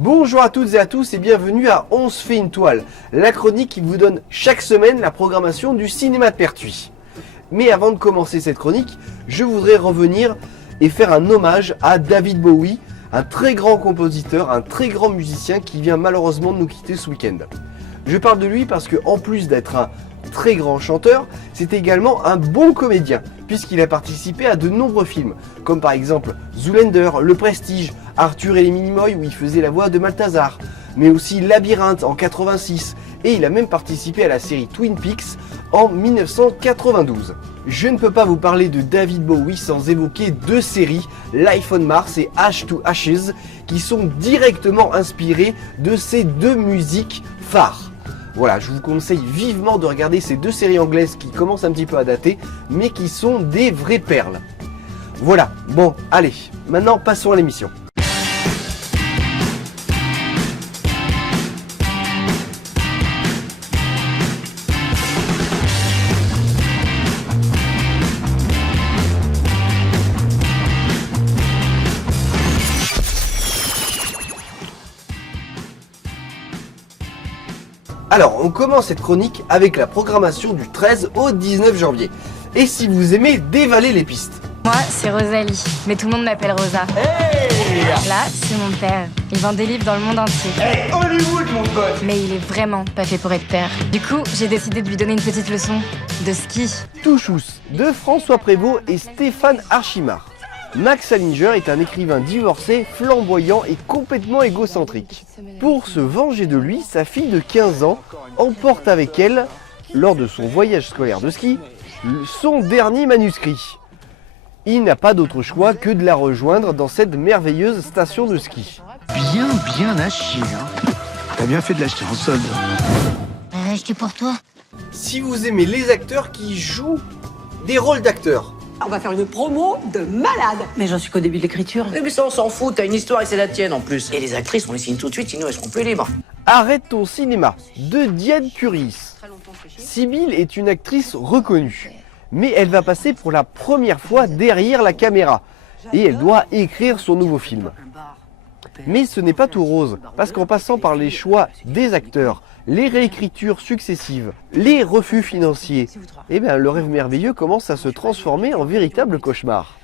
Bonjour à toutes et à tous et bienvenue à On se fait une toile, la chronique qui vous donne chaque semaine la programmation du cinéma de Pertuis. Mais avant de commencer cette chronique, je voudrais revenir et faire un hommage à David Bowie, un très grand compositeur, un très grand musicien qui vient malheureusement de nous quitter ce week-end. Je parle de lui parce que en plus d'être un très grand chanteur, c'est également un bon comédien, puisqu'il a participé à de nombreux films, comme par exemple Zoolander, Le Prestige, Arthur et les Minimoys où il faisait la voix de Balthazar, mais aussi Labyrinthe en 86, et il a même participé à la série Twin Peaks en 1992. Je ne peux pas vous parler de David Bowie sans évoquer deux séries, Life on Mars et Ash to Ashes, qui sont directement inspirées de ces deux musiques phares. Voilà, je vous conseille vivement de regarder ces deux séries anglaises qui commencent un petit peu à dater, mais qui sont des vraies perles. Voilà, bon, allez, maintenant passons à l'émission. Alors, on commence cette chronique avec la programmation du 13 au 19 janvier. Et si vous aimez dévaler les pistes. Moi, c'est Rosalie, mais tout le monde m'appelle Rosa. Hey! Là, c'est mon père. Il vend des livres dans le monde entier. Hey, Hollywood, mon pote! Mais il est vraiment pas fait pour être père. Du coup, j'ai décidé de lui donner une petite leçon de ski. Touchous de François Prévost et Stéphane Archimard. Max Salinger est un écrivain divorcé, flamboyant et complètement égocentrique. Pour se venger de lui, sa fille de 15 ans emporte avec elle, lors de son voyage scolaire de ski, son dernier manuscrit. Il n'a pas d'autre choix que de la rejoindre dans cette merveilleuse station de ski. Bien haché, hein. T'as bien fait de l'acheter en solde. Acheté pour toi. Si vous aimez les acteurs qui jouent des rôles d'acteurs, On va faire une promo de malade. Mais j'en suis qu'au début de l'écriture. Oui, mais ça, on s'en fout, t'as une histoire et c'est la tienne en plus. Et les actrices, on les signe tout de suite, sinon elles seront plus libres. Arrête ton cinéma de Diane Curis. Sibylle est une actrice reconnue, mais elle va passer pour la première fois derrière la caméra et elle doit écrire son nouveau film. Mais ce n'est pas tout rose, parce qu'en passant par les choix des acteurs, les réécritures successives, les refus financiers, eh bien, le rêve merveilleux commence à se transformer en véritable cauchemar.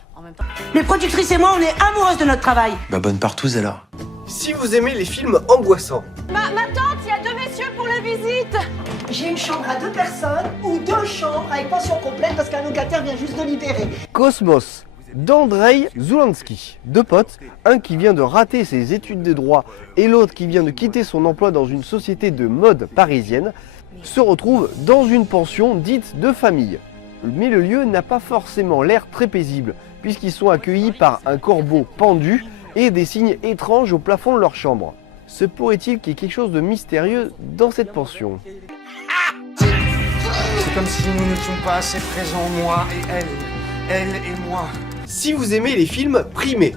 Les productrices et moi, on est amoureuses de notre travail. Bah bonne partouze alors. Si vous aimez les films angoissants, Ma tante, il y a deux messieurs pour la visite. J'ai une chambre à 2 personnes ou 2 chambres avec pension complète parce qu'un locataire vient juste de libérer. Cosmos d'Andrei Zulansky. Deux potes, un qui vient de rater ses études de droit et l'autre qui vient de quitter son emploi dans une société de mode parisienne, se retrouvent dans une pension dite de famille. Mais le lieu n'a pas forcément l'air très paisible, puisqu'ils sont accueillis par un corbeau pendu et des signes étranges au plafond de leur chambre. Se pourrait-il qu'il y ait quelque chose de mystérieux dans cette pension? C'est comme si nous n'étions pas assez présents, moi et elle et moi. Si vous aimez les films primés,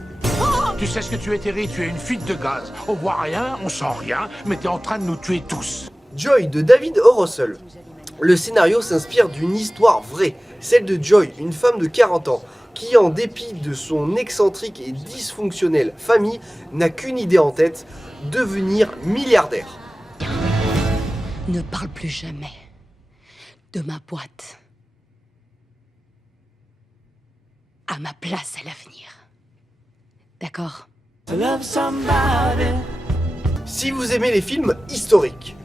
Tu sais ce que tu es, Terry, tu es une fuite de gaz. On voit rien, on sent rien, mais t'es en train de nous tuer tous. Joy de David O. Russell. Le scénario s'inspire d'une histoire vraie, celle de Joy, une femme de 40 ans, qui en dépit de son excentrique et dysfonctionnelle famille, n'a qu'une idée en tête, devenir milliardaire. Ne parle plus jamais de ma boîte. À ma place à l'avenir. D'accord? Si vous aimez les films historiques,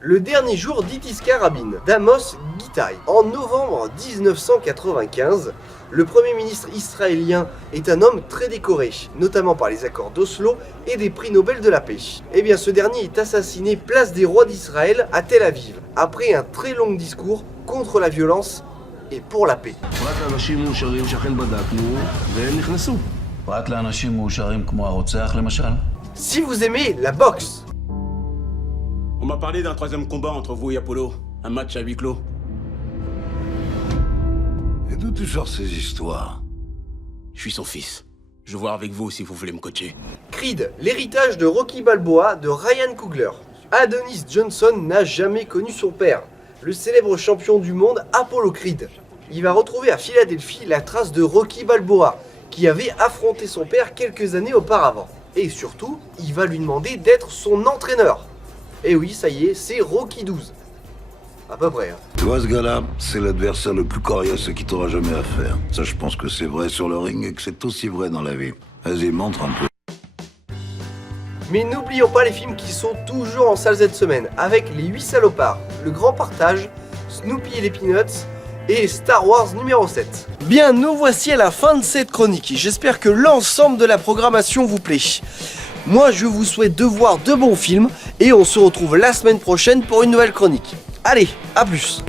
Le dernier jour d'Itis Carabine d'Amos Gitaï. En novembre 1995, le Premier ministre israélien est un homme très décoré, notamment par les accords d'Oslo et des prix Nobel de la paix. Eh bien, ce dernier est assassiné place des rois d'Israël à Tel Aviv, après un très long discours contre la violence et pour la paix. Si vous aimez la boxe, On m'a parlé d'un troisième combat entre vous et Apollo, un match à huis clos. Et d'où tu sors ces histoires? Je suis son fils. Je veux voir avec vous si vous voulez me coacher. Creed, l'héritage de Rocky Balboa de Ryan Coogler. Adonis Johnson n'a jamais connu son père, le célèbre champion du monde Apollo Creed. il va retrouver à Philadelphie la trace de Rocky Balboa, qui avait affronté son père quelques années auparavant. Et surtout, il va lui demander d'être son entraîneur. Et oui, ça y est, c'est Rocky 12. À peu près. Tu vois, ce gars-là, c'est l'adversaire le plus coriace qui t'aura jamais affaire. Ça, je pense que c'est vrai sur le ring et que c'est aussi vrai dans la vie. Vas-y, montre un peu. Mais n'oublions pas les films qui sont toujours en salle cette semaine, avec Les 8 salopards, Le Grand Partage, Snoopy et les Peanuts, et Star Wars numéro 7. Bien, nous voici à la fin de cette chronique. J'espère que l'ensemble de la programmation vous plaît. Moi, je vous souhaite de voir de bons films, et on se retrouve la semaine prochaine pour une nouvelle chronique. Allez, à plus!